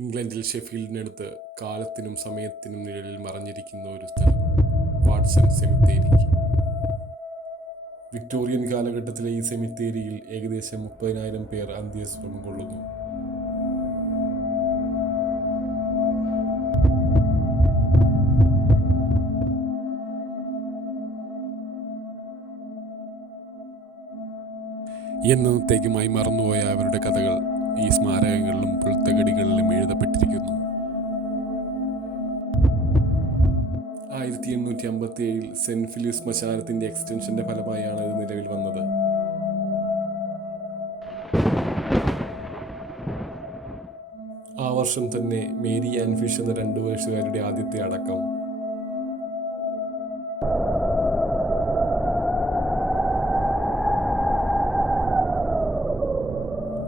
ഇംഗ്ലണ്ടിൽ ഷെഫീൽഡിനടുത്ത് കാലത്തിനും സമയത്തിനും നിഴലിൽ മറഞ്ഞിരിക്കുന്ന ഒരു സ്ഥലം, വാട്സൺ സെമിത്തേരി. വിക്ടോറിയൻ കാലഘട്ടത്തിലെ ഈ സെമിത്തേരിയിൽ ഏകദേശം 30,000 പേർ അന്ത്യവിശ്രമം കൊള്ളുന്നു. എന്നത്തേക്കുമായി മറന്നുപോയ അവരുടെ കഥകൾ ഈ സ്മാരകങ്ങളിലും പുൽത്തകടികളിലും എഴുതപ്പെട്ടിരിക്കുന്നു. 1857 സെന്റ് ഫിലിപ്പ് ശ്മശാനത്തിന്റെ എക്സ്റ്റൻഷന്റെ ഫലമായാണ് ഇത് നിലവിൽ വന്നത്. ആ വർഷം തന്നെ മേരി ആൻ ഫിഷ് എന്ന 2 വയസ്സുകാരുടെ ആദ്യത്തെ അടക്കം.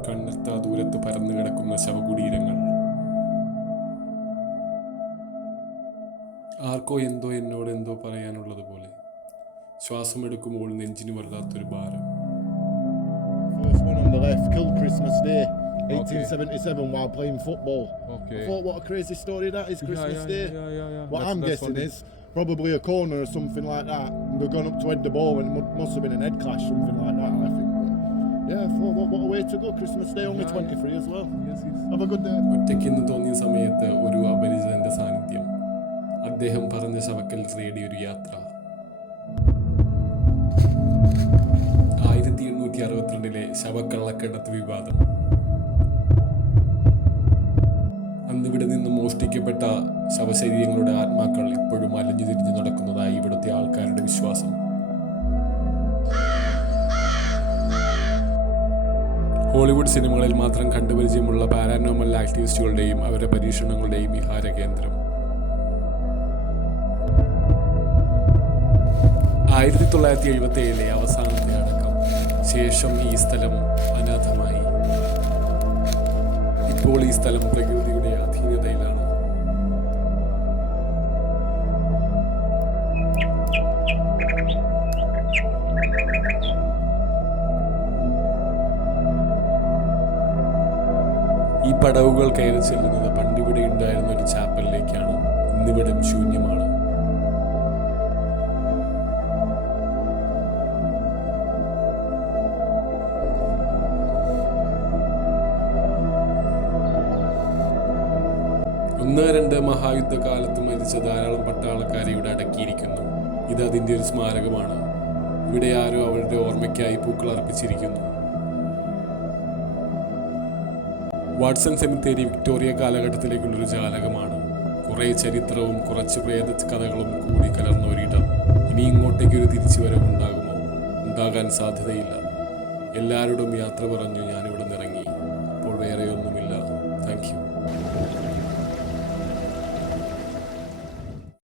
കണ്ണെത്താ ദൂരത്ത് പരന്നു കിടക്കുന്ന ശവകുടീരങ്ങൾ. ആർക്കോ എന്നോട് എന്തോ പറയാനുള്ളത് പോലെ. ശ്വാസമെടുക്കുമ്പോൾ നെഞ്ചിന് വല്ലാത്തൊരു ഭാരം. First one on the left killed Christmas Day 1877 while playing football. Okay. I thought, what a crazy story that is, Christmas Day. Yeah. What I'm guessing is probably a corner or something like that. And they've gone up to head the ball and it must have been an head clash, something like that, I think. But yeah, I thought, what a way to go. Christmas Day, only 23 as well. Yes. Have a good day. ഒറ്റയ്ക്കെന്ന് തോന്നിയ സമയത്ത് ഒരു അപരിചിതന്റെ സാന്നിധ്യം. അദ്ദേഹം പറഞ്ഞ ശവക്കൽ തേടി ഒരു യാത്ര. 1862 ശവക്കള്ളക്കടത്ത് വിവാദം. അന്നിവിടെ നിന്ന് മോഷ്ടിക്കപ്പെട്ട ശവശരീരങ്ങളുടെ ആത്മാക്കൾ ഇപ്പോഴും അലഞ്ഞു തിരിഞ്ഞു നടക്കുന്നതായി ഇവിടുത്തെ ആൾക്കാരുടെ വിശ്വാസം. ഹോളിവുഡ് സിനിമകളിൽ മാത്രം കണ്ടുപരിചയമുള്ള പാരാനോർമൽ ആക്ടിവിസ്റ്റുകളുടെയും അവരുടെ പരീക്ഷണങ്ങളുടെയും വിഹാര കേന്ദ്രം. 1977 അവസാനത്തെ അടക്കം. ശേഷം ഈ സ്ഥലം അനാഥമായി. ഇപ്പോൾ ഈ സ്ഥലം പ്രകൃതിയുടെ അധീനതയിലാണ്. ഈ പടവുകൾ കയറി ചെല്ലുന്നത് പണ്ടിവിടെ ഉണ്ടായിരുന്ന ഒരു ചാപ്പലിലേക്കാണ്. ഇന്നിവിടം ശൂന്യമാണ്. ഒന്ന് രണ്ട് മഹായുദ്ധകാലത്ത് മരിച്ച ധാരാളം പട്ടാളക്കാരെ ഇവിടെ അടക്കിയിരിക്കുന്നു. ഇത് അതിൻ്റെ ഒരു സ്മാരകമാണ്. ഇവിടെ ആരോ അവരുടെ ഓർമ്മയ്ക്കായി പൂക്കൾ അർപ്പിച്ചിരിക്കുന്നു. വാട്സൺ സെമിത്തേരി വിക്ടോറിയ കാലഘട്ടത്തിലേക്കുള്ളൊരു ജാലകമാണ്. കുറേ ചരിത്രവും കുറച്ച് പ്രേത കഥകളും കൂടി കലർന്ന ഒരിടം. ഇനി ഇങ്ങോട്ടേക്കൊരു തിരിച്ചുവരവ് ഉണ്ടാകുമോ? ഉണ്ടാകാൻ സാധ്യതയില്ല. എല്ലാവരോടും യാത്ര പറഞ്ഞു ഞാനിവിടെ നിറങ്ങി. അപ്പോൾ വേറെ